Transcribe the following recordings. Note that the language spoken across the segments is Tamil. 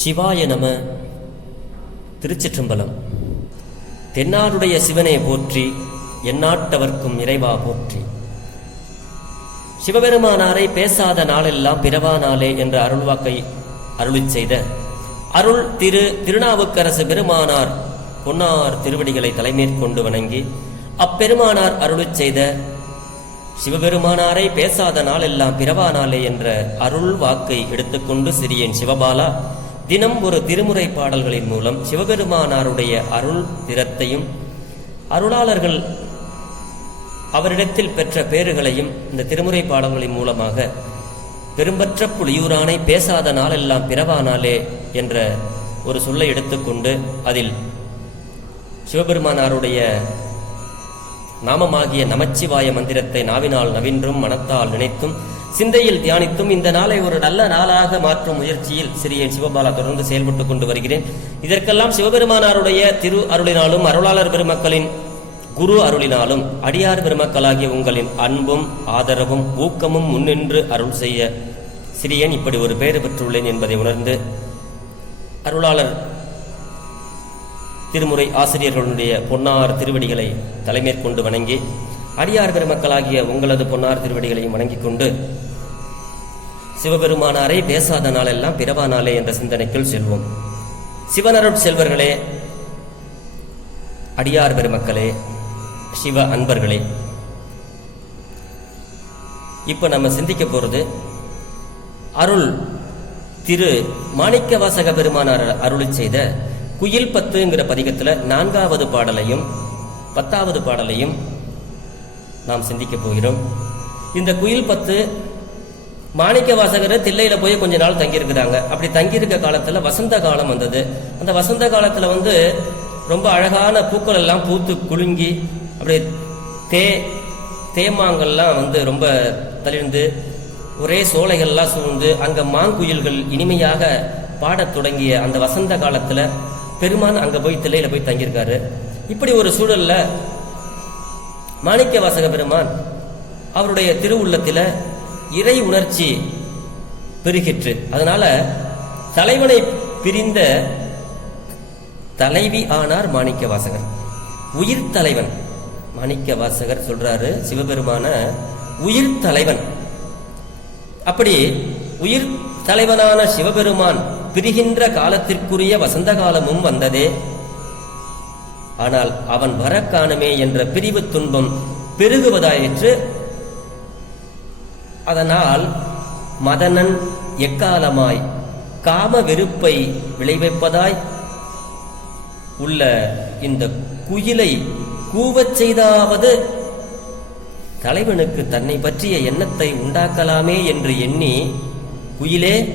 சிவாய நம திருச்சிற்றம்பலம். தென்னாடுடைய சிவனை போற்றி எந்நாட்டவர்க்கும் இறைவா போற்றி. சிவபெருமானாரை பேசாத நாளெல்லாம் பிறவா நாளே என்ற அருள்வாக்கை அருளிச் செய்த அருள் திரு திருநாவுக்கரசு பெருமானார் பொன்னார் திருவடிகளை தலைமேற்கொண்டு வணங்கி அப்பெருமானார் அருளி செய்த சிவபெருமானாரை பேசாத நாளெல்லாம் பிறவா நாளே என்ற அருள் வாக்கை எடுத்துக்கொண்டு சிறியேன் சிவபாலா தினம் ஒரு திருமுறை பாடல்களின் மூலம் சிவபெருமானாருடைய அருள் திறத்தையும் அருளாளர்கள் அவரிடத்தில் பெற்ற பேறுகளையும் இந்த திருமுறை பாடல்களின் மூலமாக பெரும்பற்ற புலியூரானை பேசாத நாளெல்லாம் பிறவானாலே என்ற ஒரு சொல்லை எடுத்துக்கொண்டு அதில் சிவபெருமானாருடைய நாமமாகிய நமச்சிவாய மந்திரத்தை நாவினால் நவின்றும் மனத்தால் நினைத்தும் சிந்தையில் தியானித்தும் இந்த நாளை ஒரு நல்ல நாளாக மாற்றும் முயற்சியில் சிறியன் சிவபாலா தொடர்ந்து செயல்பட்டுக் கொண்டு வருகிறேன். இதற்கெல்லாம் சிவபெருமானாருடைய திரு அருளினாலும் அருளாளர் பெருமக்களின் குரு அருளினாலும் அடியார் பெருமக்களாகிய உங்களின் அன்பும் ஆதரவும் ஊக்கமும் முன்னின்று அருள் செய்ய சிறியன் இப்படி ஒரு பெயர் பெற்றுள்ளேன் என்பதை உணர்ந்து அருளாளர் திருமுறை ஆசிரியர்களுடைய பொன்னார் திருவடிகளை தலைமேற்கொண்டு வணங்கி அடியார் பெருமக்களாகிய உங்களது பொன்னார் திருவடிகளையும் வணங்கிக் கொண்டு சிவபெருமானாரை பேசாத நாளெல்லாம் பிறவா நாளே என்ற சிந்தனைக்குள் செல்வோம். சிவனருட் செல்வர்களே அடியார் பெருமக்களே சிவ அன்பர்களே இப்ப நம்ம சிந்திக்க போறது அருள் திரு மாணிக்க வாசக பெருமானார் அருளி செய்த குயில் பத்துங்கிற பதிகத்துல நான்காவது பாடலையும் பத்தாவது பாடலையும் நாம் சிந்திக்க போகிறோம். இந்த குயில் பத்து மாணிக்க வாசகர் தில்லையில போய் கொஞ்ச நாள் தங்கியிருக்கிறாங்க. அப்படி தங்கியிருக்க காலத்துல வசந்த காலம் வந்தது. அந்த வசந்த காலத்துல வந்து ரொம்ப அழகான பூக்கள் எல்லாம் பூத்து குலுங்கி அப்படியே தே தேமாங்கள்லாம் வந்து ரொம்ப தளிர்ந்து ஒரே சோலைகள்லாம் சூழ்ந்து அங்க மாங்குயில்கள் இனிமையாக பாடத் தொடங்கிய அந்த வசந்த காலத்துல பெருமான் அங்க போய் தில்லையில போய் தங்கியிருக்காரு. இப்படி ஒரு சூழல்ல மாணிக்க வாசக பெருமான் அவருடைய திருவுள்ளத்தில இறை உணர்ச்சி பெருகிற்று. அதனால தலைவனை பிரிந்த தலைவி ஆனார் மாணிக்க வாசகர். உயிர் தலைவன். மாணிக்க வாசகர் சொல்றாரு சிவபெருமான உயிர் தலைவன். அப்படி உயிர் தலைவனான சிவபெருமான் பிரிகின்ற காலத்திற்குரிய வசந்த காலமும் வந்ததே. ஆனால் அவன் வர என்ற பிரிவு துன்பம் பெருகுவதாயிற்று. அதனால் மதனன் எக்காலமாய் காம வெறுப்பை விளைவிப்பதாய் உள்ள இந்த குயிலை கூவச் செய்தாவது தலைவனுக்கு தன்னை பற்றிய எண்ணத்தை உண்டாக்கலாமே என்று எண்ணி குயிலே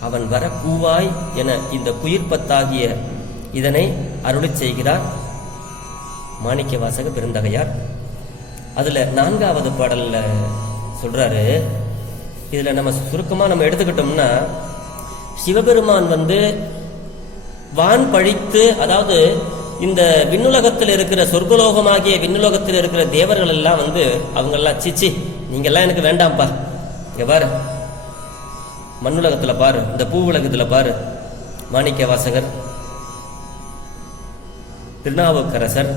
அவன் வர கூவாய் என இந்த குயிர்பத்தாகிய இதனை அருளி செய்கிறார் மாணிக்க வாசக பெருந்தகையார். அதுல நான்காவது பாடல்ல சொல்றாரு. இதுல நம்ம சுருக்கமா நம்ம எடுத்துக்கிட்டோம்னா சிவபெருமான் வந்து வான் பழித்து அதாவது இந்த விண்ணுலகத்தில் இருக்கிற சொர்க்கலோகமாகிய விண்ணுலகத்தில் இருக்கிற தேவர்கள் எல்லாம் வந்து அவங்கெல்லாம் சிச்சி நீங்கெல்லாம் எனக்கு வேண்டாம்ப்பா. இங்கே பாரு. மண்ணுலகத்தில் பாரு. இந்த பூ உலகத்தில் பாரு. மாணிக்க வாசகர் திருநாவுக்கரசர்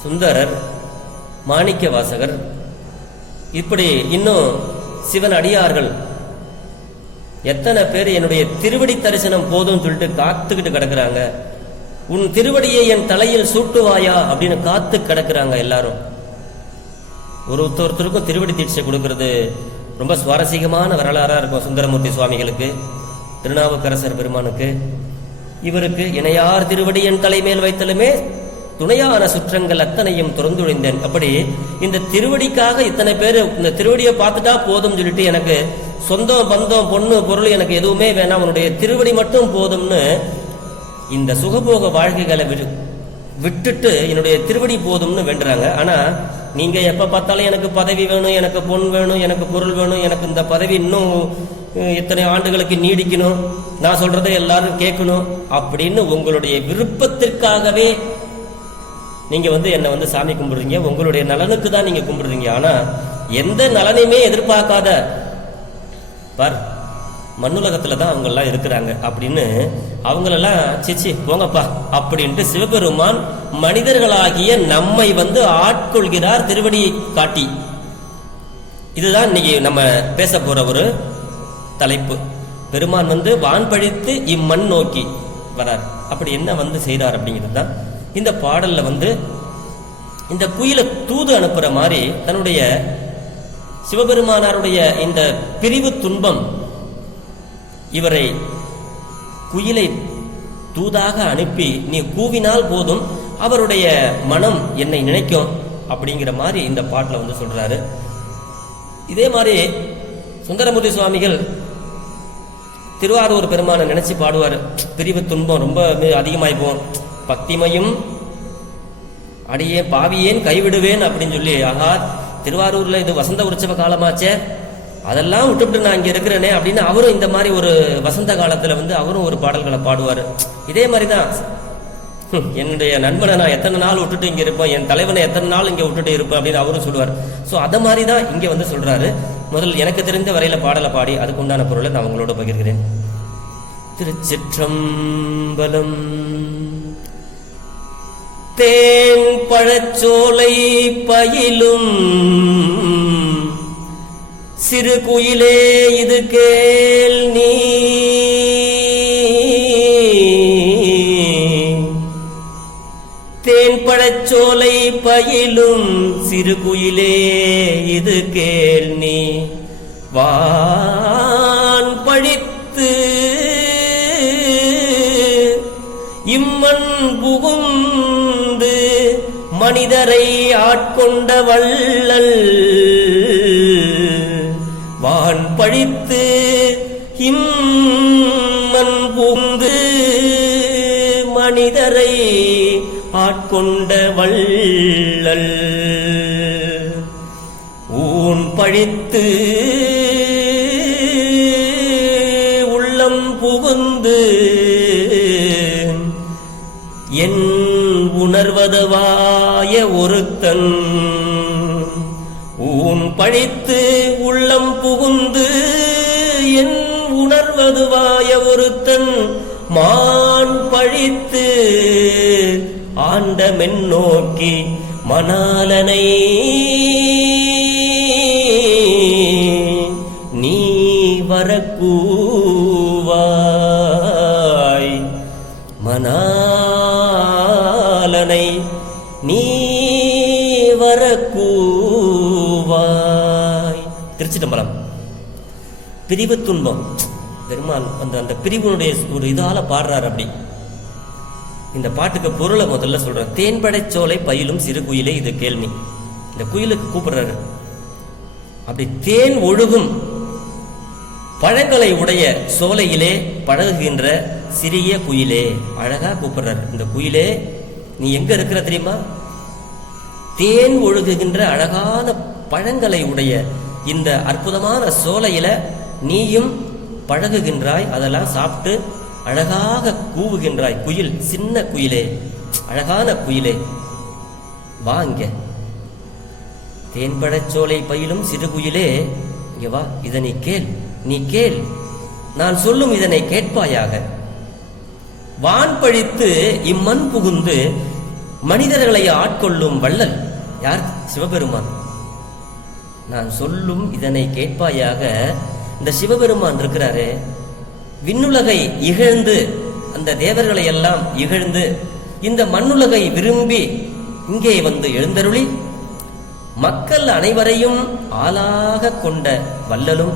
சுந்தரர் மாணிக்க வாசகர் இப்படி இன்னும் சிவன் அடியார்கள். எத்தனை பேர் என்னுடைய திருவடி தரிசனம் போதும் சொல்லிட்டு காத்துக்கிட்டு கிடக்குறாங்க. உன் திருவடியை என் தலையில் சூட்டுவாயா அப்படின்னு காத்து கிடக்குறாங்க எல்லாரும். ஒரு ஒருத்தருக்கும் திருவடி தீட்சை கொடுக்கறது ரொம்ப சுவாரஸ்யமான வரலாறா இருக்கும் சுந்தரமூர்த்தி சுவாமிகளுக்கு திருநாவுக்கரசர் பெருமானுக்கு. இவருக்கு இணையார் திருவடி என் தலைமேல் வைத்தலுமே துணையான சுற்றங்கள் அத்தனையும் துறந்துழிந்தேன். அப்படி இந்த திருவடிக்காக இத்தனை பேர் இந்த திருவடியை பார்த்துட்டா போதும் சொல்லிட்டு எனக்கு சொந்தம் பந்தம் பொண்ணு பொருள் எனக்கு எதுவுமே வேணாம். உன்னுடைய திருவடி மட்டும் போதும்னு இந்த சுகபோக வாழ்க்கைகளை விடு விட்டுட்டு என்னுடைய திருவடி போதும்னு வேண்டுறாங்க. ஆனா நீங்க எப்ப பார்த்தாலும் எனக்கு பதவி வேணும் எனக்கு பொன் வேணும் எனக்கு பொருள் வேணும் எனக்கு இந்த பதவி இன்னும் இத்தனை ஆண்டுகளுக்கு நீடிக்கணும். நான் சொல்றதை எல்லாரும் கேட்கணும். அப்படின்னு உங்களுடைய விருப்பத்திற்காகவே நீங்க வந்து என்னை வந்து சாமி கும்பிடுறீங்க. உங்களுடைய நலனுக்கு தான் நீங்க கும்பிடுறீங்க. ஆனா எந்த நலனையுமே எதிர்பார்க்காத பார் மண்ணுலகத்துல தான் அவங்க எல்லாம் இருக்கிறாங்க. அப்படின்னு அவங்களெல்லாம் சிச்சி போங்கப்பா அப்படின்ட்டு சிவபெருமான் மனிதர்களாகிய நம்மை வந்து ஆட்கொள்கிறார் திருவடியை காட்டி. இதுதான் இன்னைக்கு நம்ம பேச போற ஒரு தலைப்பு. பெருமான் வந்து வான் பழித்து இம்மண் நோக்கி வரார். அப்படி என்ன வந்து செய்தார் அப்படிங்கிறது தான் இந்த பாடல்ல வந்து இந்த குயிலை தூது அனுப்புற மாதிரி தன்னுடைய சிவபெருமானாருடைய இந்த பிரிவு துன்பம் இவரை குயிலை தூதாக அனுப்பி நீ கூவினால் போதும் அவருடைய மனம் என்னை நினைக்கும் அப்படிங்கிற மாதிரி இந்த பாட்டில் வந்து சொல்றாரு. இதே மாதிரி சுந்தரமூர்த்தி சுவாமிகள் திருவாரூர் பெருமானை நினைச்சு பாடுவார். பிரிவு துன்பம் ரொம்ப அதிகமாகி பக்திமையும் அடியே பாவியேன் கைவிடுவேன் அப்படின்னு சொல்லி ஆகா திருவாரூர்ல இது வசந்த உற்சவ காலமாச்சே. அதெல்லாம் விட்டுவிட்டு நான் இங்க இருக்கிறேனே அப்படின்னு அவரும் இந்த மாதிரி ஒரு வசந்த காலத்துல வந்து அவரும் ஒரு பாடல்களை பாடுவார். இதே மாதிரி தான் என்னுடைய நண்பனை நான் எத்தனை நாள் விட்டுட்டு இங்க இருப்பேன்? என் தலைவனை எத்தனை நாள் இங்க விட்டுட்டு இருப்பேன் அப்படின்னு அவரும் சொல்லுவார். ஸோ அத மாதிரி தான் இங்க வந்து சொல்றாரு. முதல் எனக்கு தெரிந்த வரையில பாடலை பாடி அதுக்கு உண்டான பொருளை நான் உங்களோட பகிர்கிறேன். திருச்சிற்றம்பலம். தேன் பழச்சோலை பயிலும். சிறு குயிலே இது கேள் நீ. சோலை பயிலும் சிறு குயிலே இது கேள் நீ. வான் பழித்து இம்மண் புகுந்து மனிதரை ஆட்கொண்ட வள்ளல். வான் பழித்து இம்மண் புகுந்து மனிதரை ஆட்கொண்ட வள்ளல். ஊன் பழித்து உள்ளம் புகுந்து என் உணர்வதவாய ஒருத்தன். ஊன் பழித்து உள்ளம் புகுந்து என் உணர்வதுவாய ஒருத்தன். மான் பழித்து ஆண்ட நோக்கி மணாலனை. நீ வரக்கூவாய். மணாலனை நீ வரக்கூவாய். திருச்சிட்டம்பலம். பிரிவு துன்பம். பெருமான் அந்த அந்த பிரிவுனுடைய ஒரு இதால பாடுறார் அப்படி. இந்த பாட்டுக்கு பொருளை முதல்ல சொல்றேன். தேன்படைச் சோலை பயிலும் சிறு குயிலே இது கேள்வி. இந்த குயிலுக்கு கூப்பிடுறாரு. அப்படி தேன் ஒழுகும். பழங்களை உடைய சோலையிலே பழகுகின்ற சிறிய குயிலே. அழகா கூப்பிடுறாரு. இந்த குயிலே நீ எங்க இருக்கிற தெரியுமா? தேன் ஒழுகுகின்ற அழகான பழங்களை உடைய இந்த அற்புதமான சோலையில நீயும் பழகுகின்றாய். அதெல்லாம் சாப்பிட்டு அழகாக கூவுகின்றாய் குயில் சின்ன குயிலே. அழகான குயிலே. வா இங்க. தேன்பழச்சோலை பயிலும் சிறு குயிலே. இங்கே வா இதை நீ கேள் நீ கேள். நான் சொல்லும் இதனை கேட்பாயாக. வான் பழித்து இம்மண் புகுந்து மனிதர்களை ஆட்கொள்ளும் வள்ளல். யார்? சிவபெருமான். நான் சொல்லும் இதனை கேட்பாயாக. இந்த சிவபெருமான் இருக்கிறாரே. விண்ணுலகை இகழ்ந்து அந்த தேவர்களை எல்லாம் இகழ்ந்து இந்த மண்ணுலகை விரும்பி இங்கே வந்து எழுந்தருளி மக்கள் அனைவரையும் ஆளாக கொண்ட வல்லலும்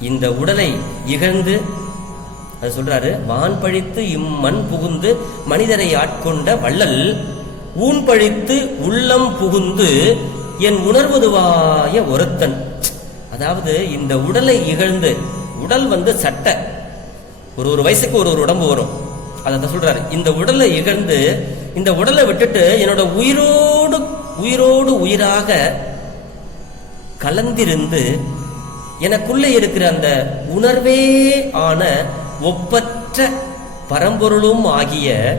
இந்த உடலை இகழ்ந்து அது சொல்றாரு வான் பழித்து இம்மண் புகுந்து மனிதரை ஆட்கொண்ட வள்ளல் ஊன் பழித்து உள்ளம் புகுந்து என் உணர்வதுவாய ஒருத்தன். அதாவது இந்த உடலை இகழ்ந்து உடல் வந்து சட்டை. ஒரு ஒரு வயசுக்கு ஒரு ஒரு உடம்பு வரும். அதை சொல்றாரு. இந்த உடலை இகழ்ந்து இந்த உடலை விட்டுட்டு என்னோட உயிரோடு உயிரோடு உயிராக கலந்திருந்து எனக்குள்ளே இருக்கிற அந்த உணர்வே ஆன ஒப்பற்ற பரம்பொருளும் ஆகிய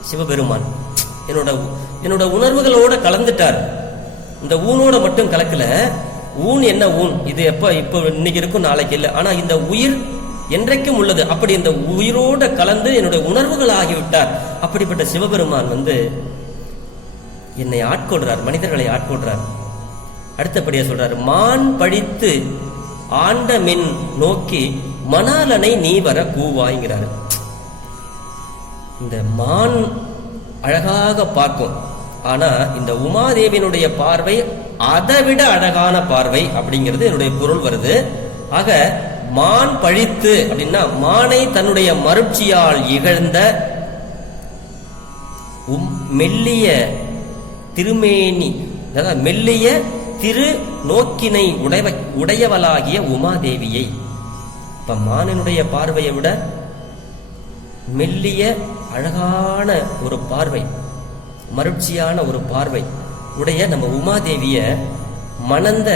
சிவபெருமான். என்னோட என்னோட உணர்வுகளோட கலந்துட்டார். இந்த ஊனோட மட்டும் கலக்கல. ஊன் என்ன ஊன்? இது எப்ப இப்போ இன்னைக்கு இருக்கும் நாளைக்கு இல்லை. ஆனா இந்த உயிர் என்றைக்கும் உள்ளது. அப்படி இந்த உயிரோட கலந்து என்னுடைய உணர்வுகள் ஆகிவிட்டார் அப்படிப்பட்ட சிவபெருமான் வந்து என்னை ஆட்கொள்றார் மனிதர்களை ஆட்கொள்றார். அடுத்தபடியா சொல்றாரு மான் பழித்து ஆண்ட மின் நோக்கி மணாலனை நீ வர கூவாய்ங்கிறாரு. இந்த மான் அழகாக பார்க்கும். ஆனா இந்த உமாதேவியினுடைய பார்வை அதை விட அழகான பார்வை அப்படிங்கிறது என்னுடைய பொருள் வருது. ஆக மான் பழித்து அப்படின்னா மானை தன்னுடைய மருட்சியால் இகழ்ந்த உம் மெல்லிய திருமேனி அதாவது மெல்லிய திரு நோக்கினை உடைவ உடையவளாகிய உமாதேவியை. இப்ப மானினுடைய பார்வையை விட மெல்லிய அழகான ஒரு பார்வை மருட்சியான ஒரு பார்வை. உடைய நம்ம உமாதேவிய மணந்த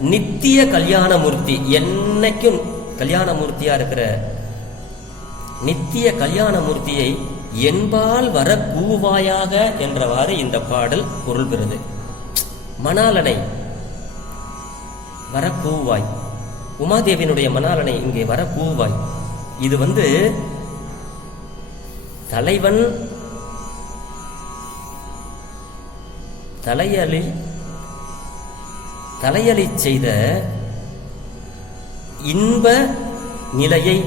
நித்திய கல்யாணமூர்த்தி என்னைக்கும் கல்யாணமூர்த்தியா இருக்கிற நித்திய கல்யாணமூர்த்தியை என்பால் வர கூவாயாக என்றவாறு இந்த பாடல் பொருள் பெறுது. மணாலனை வர கூவாய் உமாதேவியினுடைய மணாலனை இங்கே வர கூவாய் இது வந்து தலைவன் தலையலி தலையலி செய்த இன்ப நிலையை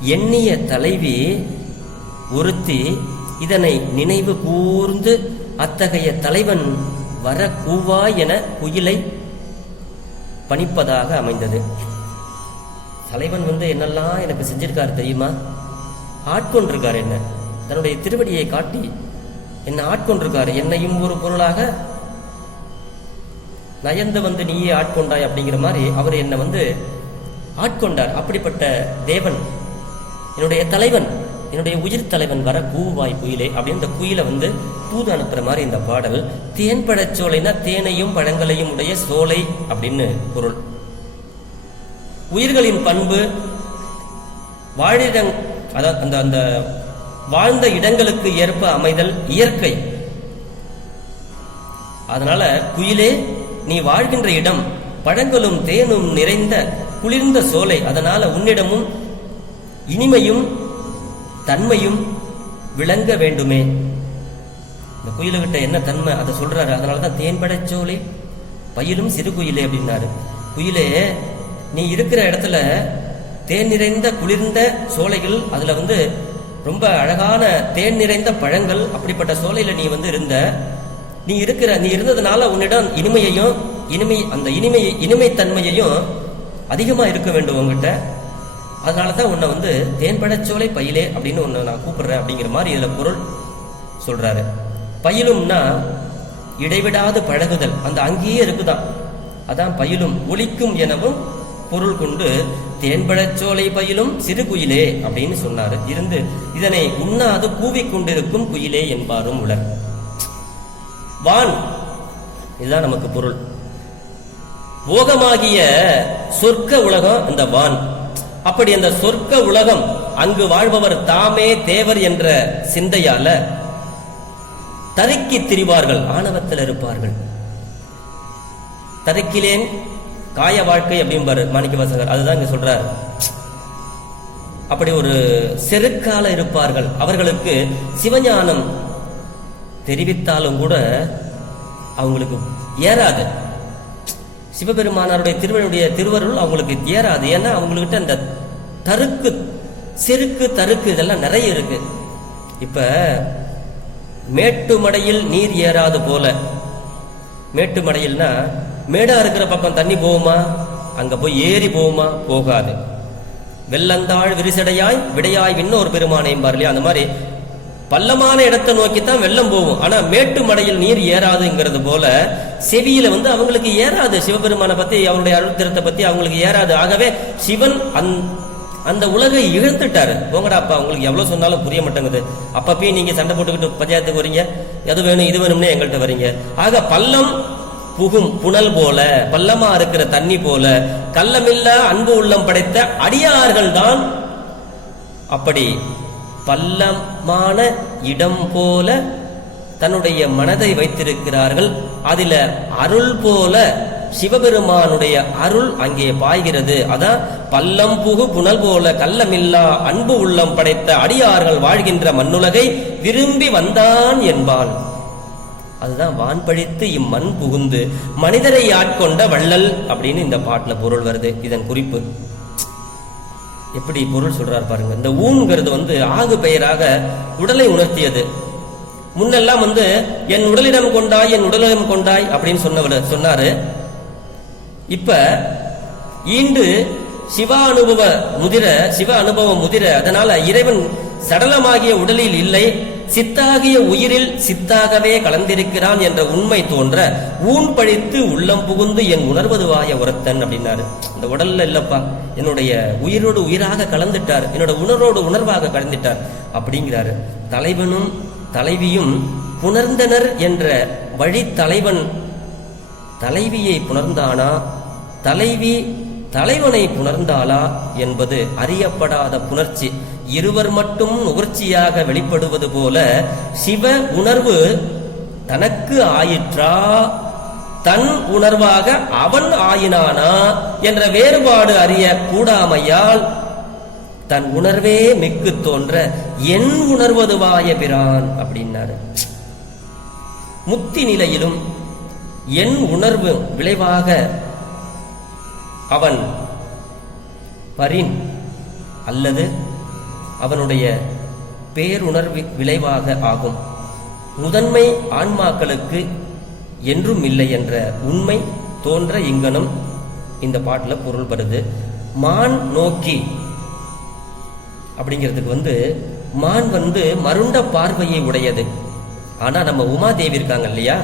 எண்ணிய தலைவி ஒருத்தி இதனை நினைவு கூர்ந்து அத்தகைய தலைவன் வர கூவாய் என குயிலை பணிப்பதாக அமைந்தது. தலைவன் வந்து என்னெல்லாம் எனக்கு செஞ்சிருக்காரு தெரியுமா? ஆட்கொண்டிருக்கார் என்ன? தன்னுடைய திருவடியை காட்டி என்னை ஆட்கொண்டிருக்காரு? என்னையும் ஒரு பொருளாக நயந்து வந்து நீயே ஆட்கொண்டாய் அப்படிங்கிற மாதிரி அவர் என்னை வந்து ஆட்கொண்டார். அப்படிப்பட்ட தேவன் என்னுடைய தலைவன் என்னுடைய உயிர் தலைவன் வர கூவாய் குயிலே அப்படின்னு இந்த குயிலை வந்து தூது அனுப்புற மாதிரி இந்த பாடல் தேன் பழச்சோலைனா தேனையும் பழங்களையும் உடைய சோலை அப்படின்னு பொருள். உயிர்களின் பண்பு வாழிடங் அதாவது அந்த அந்த வாழ்ந்த இடங்களுக்கு ஏற்ப அமைதல் இயற்கை. அதனால குயிலே நீ வாழ்கின்ற இடம் பழங்களும் தேனும் நிறைந்த குளிர்ந்த சோலை. அதனால உன்னிடமும் இனிமையும் தன்மையும் விளங்க வேண்டுமே. இந்த குயிலுகிட்ட என்ன தன்மை? அதை சொல்றாரு. அதனாலதான் தேன்படச் சோலை பயிலும் சிறு குயிலே அப்படின்னாரு. குயிலே நீ இருக்கிற இடத்துல தேன் நிறைந்த குளிர்ந்த சோலைகள் அதுல வந்து ரொம்ப அழகான தேன் நிறைந்த பழங்கள் அப்படிப்பட்ட சோலையில நீ வந்து இருந்த. நீ இருக்கிற நீ இருந்ததுனால உன்னிடம் இனிமையையும் இனிமை அந்த இனிமை இனிமைத்தன்மையையும் அதிகமா இருக்க வேண்டும் உங்ககிட்ட அதனால தான் உன்னை வந்து தேன்படச்சோலை பயிலே அப்படின்னு உன்னை நான் கூப்பிடுறேன் அப்படிங்கிற மாதிரி இதுல பொருள் சொல்றாரு. பயிலும்னா இடைவிடாது பழகுதல். அந்த அங்கேயே இருக்குதான். அதான் பயிலும் ஒழிக்கும் எனவும் பொருள் கொண்டு தேன்பழச்சோலை பயிலும் சிறு குயிலே அப்படின்னு சொன்னாரு. இருந்து இதனை உண்ணாது கூவிக் கொண்டிருக்கும் குயிலே என்பாரும் உலர். வான். இதுதான் நமக்கு பொருள். போகமாகிய சொர்க்க உலகம் இந்த வான். அப்படி அந்த சொர்க்க உலகம் அங்கு வாழ்பவர் தாமே தேவர் என்ற சிந்தையால தருக்கி திரிவார்கள் ஆணவத்தில் இருப்பார்கள். தருக்கிலேன் காய வாழ்க்கை அப்படிம்பாரு மாணிக்க வாசகர். அதுதான் இங்க சொல்றாரு. அப்படி ஒரு செருக்கால இருப்பார்கள். அவர்களுக்கு சிவஞானம் தெரிவித்தாலும் கூட அவங்களுக்கு ஏறாது. சிவபெருமானாருடைய திருவனுடைய திருவருள் அவங்களுக்கு ஏறாது. ஏன்னா அவங்ககிட்ட அந்த தருக்கு செருக்கு தருக்கு இதெல்லாம் நிறைய இருக்கு. இப்ப மேட்டுமடையில் நீர் ஏறாது போல. மேட்டுமடையில்னா மேடாக இருக்கிற பக்கம் தண்ணி போகுமா? அங்க போய் ஏறி போகுமா? போகாது. வெள்ளந்தாள் விரிசடையாய் விடையாய் விண்ணோர் பெருமானை பாருலையா அந்த மாதிரி பள்ளமான இடத்தை நோக்கி தான் வெள்ளம் போகும். ஆனா மேட்டு மடையில் நீர் ஏறாதுங்கிறது போல செவியில வந்து அவங்களுக்கு ஏறாது. சிவபெருமானை பத்தி அவருடைய அருள்திறத்தை பத்தி அவங்களுக்கு ஏறாது. ஆகவே சிவன் அந் அந்த உலகை இழந்துட்டாரு போங்கடாப்பா உங்களுக்கு எவ்வளவு சொன்னாலும் புரிய மாட்டேங்குது. அப்பப்பயும் நீங்க சண்டை போட்டுக்கிட்டு பஞ்சாயத்துக்கு வரீங்க. எது வேணும் இது வேணும்னு எங்கள்கிட்ட வரீங்க. ஆக பள்ளம் புகும் புனல் போல பள்ளமா இருக்கிற தண்ணி போல கள்ளமில்ல அன்பு உள்ளம் படைத்த அடியார்கள் தான் அப்படி பள்ளமான இடம் போல தன்னுடைய மனதை வைத்திருக்கிறார்கள். அதில அருள் போல சிவபெருமானுடைய அருள் அங்கே பாய்கிறது. அதான் பல்லம் புகு புனல் போல கள்ளமில்லா அன்பு உள்ளம் படைத்த அடியார்கள் வாழ்கின்ற மண்ணுலகை விரும்பி வந்தான் என்பாள். அதுதான் வான் பழித்து இம்மண் புகுந்து மனிதரை ஆட்கொண்ட வள்ளல் அப்படின்னு இந்த பாட்டுல பொருள் வருது. இதன் குறிப்பு. எப்படி பொருள் சொல்றார் பாருங்க. இந்த ஊன்கிறது வந்து ஆகு பெயராக உடலை உணர்த்தியது. முன்னெல்லாம் வந்து என் உடலிடம் கொண்டாய் என் உடலிடம் கொண்டாய் அப்படின்னு சொன்னவர் சொன்னாரு. இப்ப ஈண்டு சிவ அனுபவ முதிர சிவ அனுபவம் முதிர அதனால இறைவன் சடலமாகிய உடலில் இல்லை. சித்தாகிய உயிரில் சித்தாகவே கலந்திருக்கிறான் என்ற உண்மை தோன்ற ஊன் பழித்து உள்ளம் புகுந்து என் உணர்வதுவாய உரத்தன் அப்படின்னாரு. இந்த உடல்ல இல்லப்பா என்னுடைய உயிரோடு உயிராக கலந்துட்டார் என்னோட உணர்வோடு உணர்வாக கலந்துட்டார் அப்படிங்கிறாரு. தலைவனும் தலைவியும் புணர்ந்தனர் என்ற வழி தலைவன் தலைவியை புணர்ந்தானா? தலைவி தலைவனை புணர்ந்தாளா என்பது அறியப்படாத புணர்ச்சி. இருவர் மட்டும் நுகர்ச்சியாக வெளிப்படுவது போல சிவ உணர்வு தனக்கு ஆயிற்றா? தன் உணர்வாக அவன் ஆயினானா? என்ற வேறுபாடு அறிய கூடாமையால் தன் உணர்வே மிக்கு தோன்ற என் உணர்வதுவாய பிரான் அப்படின்னாரு. முத்தி நிலையிலும் என் உணர்வு விளைவாக அவன் பரின் அல்லது அவனுடைய பேருணர்வு விளைவாக ஆகும். முதன்மை ஆன்மாக்களுக்கு என்றும் இல்லை என்ற உண்மை தோன்ற இங்கனம் இந்த பாட்டில் பொருள்படுது. மான் நோக்கி அப்படிங்கிறதுக்கு வந்து மான் வந்து மருண்ட பார்வையை உடையது. ஆனால் நம்ம உமாதேவி இருக்காங்க இல்லையா?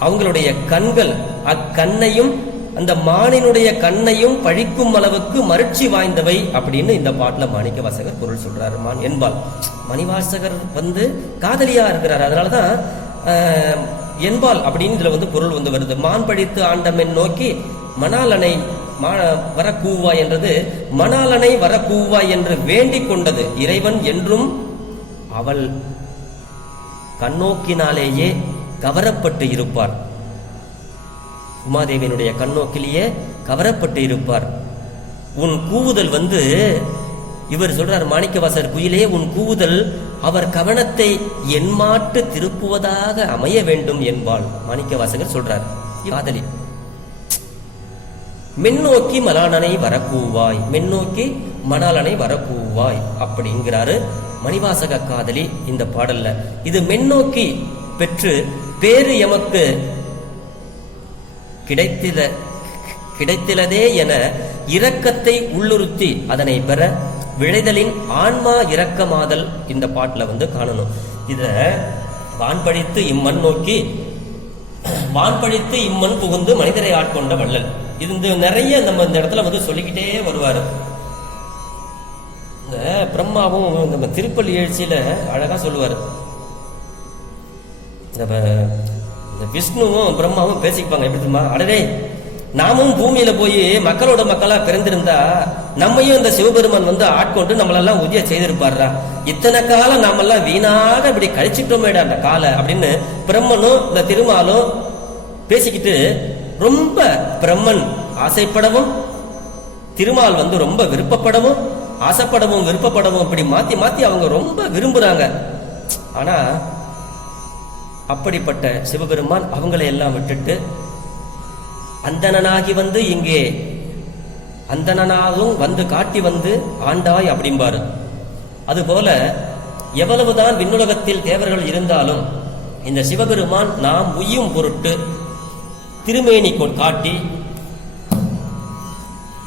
அவங்களுடைய கண்கள் அக்கண்ணையும் அந்த மானினுடைய கண்ணையும் பழிக்கும் அளவுக்கு மருட்சி வாய்ந்தவை அப்படின்னு இந்த பாட்டுல மாணிக்க வாசகர் பொருள் சொல்றாரு. மான் என்பால். மணிவாசகர் வந்து காதலியா இருக்கிறார். அதனாலதான் என்பால் அப்படின்னு இதுல வந்து பொருள் வந்து வருது. மான் பழித்து ஆண்டமென் நோக்கி மணாலனை மா வர கூவா என்றது மணாலனை வர கூவா என்று வேண்டிக் கொண்டது. இறைவன் என்றும் அவள் கண்ணோக்கினாலேயே கவரப்பட்டு இருப்பார் உமாதேவியினுடைய கண்ணோக்கிலேயே கவரப்பட்டு இருப்பார். உன் கூவுதல் வந்து இவர் சொல்றார் மாணிக்கவாசர் குயிலே உன் கூவுதல் அவர் கவனத்தை என்மாட்டு திருப்புவதாக அமைய வேண்டும் என்பாள். மாணிக்கவாசகர் சொல்றார் காதலி மென்னோக்கி மலானனை வரக்கூவாய் மென்னோக்கி மணாலனை வரக்கூவாய் அப்படிங்கிறாரு மணிவாசக காதலி இந்த பாடல்ல. இது மென்னோக்கி பெற்று பேரு எமக்கு கிடைத்தில கிடைத்திலதே என இரக்கத்தை உள்ளுறுத்தி அதனை பெற விழைதலின் ஆன்மா இரக்கமாதல் இந்த பாட்டில் வந்து காணணும். இத வான்படித்து இம்மண் நோக்கி வான்படித்து இம்மண் புகுந்து மனிதரை ஆட்கொண்ட வள்ளல். இது நிறைய நம்ம இந்த இடத்துல வந்து சொல்லிக்கிட்டே வருவார். இந்த பிரம்மாவும் நம்ம திருப்பள்ளி எழுச்சியில அழகா சொல்லுவார். நம்ம இந்த விஷ்ணுவும் பிரம்மாவும் பேசிப்பாங்க எப்படி தெரியுமா? அடடே நாமும் பூமியில போய் மக்களோட மக்களா பிறந்திருந்தா நம்மையும் இந்த சிவபெருமான் வந்து ஆட்கொண்டு நம்மளெல்லாம் உதவிய செய்திருப்பாருடா இத்தனை காலம் நாமெல்லாம் வீணாக இப்படி கழிச்சிட்டோமேடா அந்த காலை அப்படின்னு பிரம்மனும் இந்த திருமாலும் பேசிக்கிட்டு ரொம்ப பிரம்மன் ஆசைப்படவும் திருமால் வந்து ரொம்ப விருப்பப்படவும் ஆசைப்படவும் விருப்பப்படவும் இப்படி மாத்தி மாத்தி அவங்க ரொம்ப விரும்புறாங்க. ஆனா அப்படிப்பட்ட சிவபெருமான் அவங்களை எல்லாம் விட்டுட்டு அந்தணனாகி வந்து இங்கே அந்தணனாகவும் வந்து காட்டி வந்து ஆண்டாய் அப்படிம்பாரு. அதுபோல எவ்வளவுதான் விண்ணுலகத்தில் தேவர்கள் இருந்தாலும் இந்த சிவபெருமான் நாம் உய்யும் பொருட்டு திருமேனி காட்டி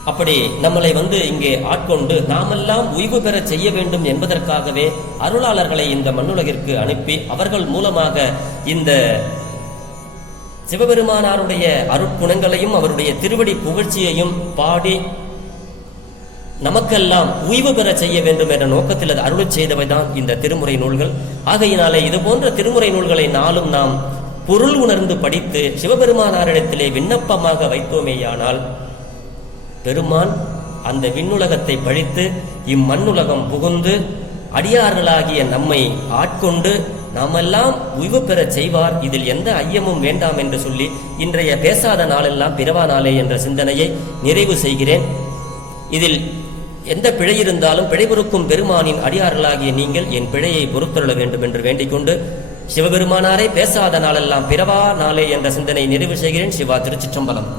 அப்படி நம்மளை வந்து இங்கே ஆட்கொண்டு நாமெல்லாம் ஓய்வு பெற செய்ய வேண்டும் என்பதற்காகவே அருளாளர்களை இந்த மண்ணுலகிற்கு அனுப்பி அவர்கள் மூலமாக இந்த சிவபெருமானாருடைய அருட்குணங்களையும் அவருடைய திருவடி புகழ்ச்சியையும் பாடி நமக்கெல்லாம் ஓய்வு பெற செய்ய வேண்டும் என்ற நோக்கத்தில் அது அருள் செய்தவை தான் இந்த திருமுறை நூல்கள். ஆகையினாலே இது போன்ற திருமுறை நூல்களை நாளும் நாம் பொருள் உணர்ந்து படித்து சிவபெருமானாரிடத்திலே விண்ணப்பமாக வைத்தோமேயானால் பெருமான் அந்த விண்ணுலகத்தை பழித்து இம்மண்ணுலகம் புகுந்து அடியார்களாகிய நம்மை ஆட்கொண்டு நாமெல்லாம் உய்வு பெறச் செய்வார். இதில் எந்த ஐயமும் வேண்டாம் என்று சொல்லி இன்றைய பேசாத நாளெல்லாம் பிறவா நாளே என்ற சிந்தனையை நிறைவு செய்கிறேன். இதில் எந்த பிழை இருந்தாலும் பிழை பொறுக்கும் பெருமானின் அடியார்களாகிய நீங்கள் என் பிழையை பொறுத்தருள வேண்டும் என்று வேண்டிக் கொண்டு சிவபெருமானாரை பேசாத நாளெல்லாம் பிறவா நாளே என்ற சிந்தனை நிறைவு செய்கிறேன். சிவா திருச்சிற்றம்பலம்.